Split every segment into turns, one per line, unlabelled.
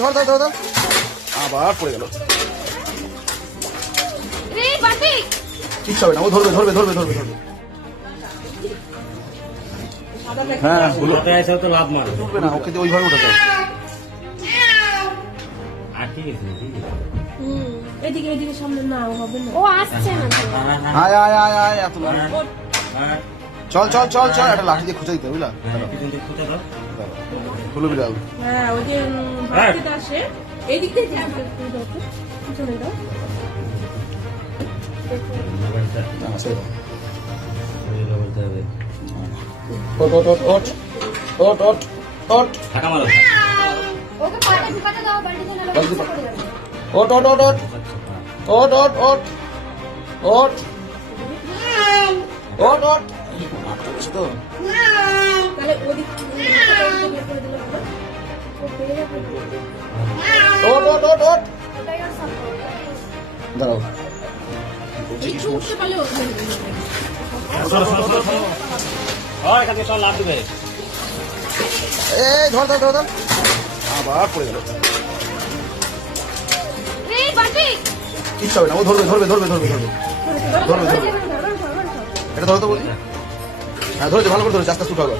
ধর ধর ধর ধর। আবার পড়ে গেল।
রে বাটি
কিচ্ছু হবে না ও ধরবে ধরবে ধরবে ধরবে ধরবে। হ্যাঁ হলো
হাতে আছে তো লাভ মার
উঠবে না ওকে দিয়ে ওইভাবে উঠাতে হবে।
আর ঠিক আছে ঠিক আছে
হুম। এদিকে এদিকে সামনে না হবে না।
ও আসছে না তো।
হ্যাঁ, হ্যাঁ,
আয় আয় আয় আয় এত
হ্যাঁ,
চল চল চল চল একটা লাঠি দিয়ে খুঁজে দিতে বুঝলা? হলু বিড়াল
হ্যাঁ ওই যে হ্যাঁ। বাচ্চাটা আসে। এই দিক থেকে চলে দাও
ওট ওট ওট ওট
তাহলে ওদিক
এই আবার হবে না ও ধরবে ধরবে ধরবে ধরবে ধরবে। ধরবে ধরবে এটা ধরো তো বলি। হ্যাঁ ধরেছে ভালো করে ধরেছে আস্তে আস্তে
হবে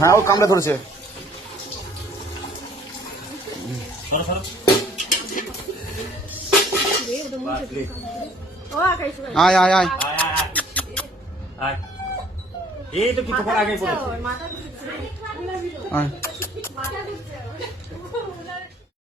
হ্যাঁ ও কামড়ে ধরেছে। আয় আয় আয়।
এই তো কিছুক্ষণ আগে
আয়।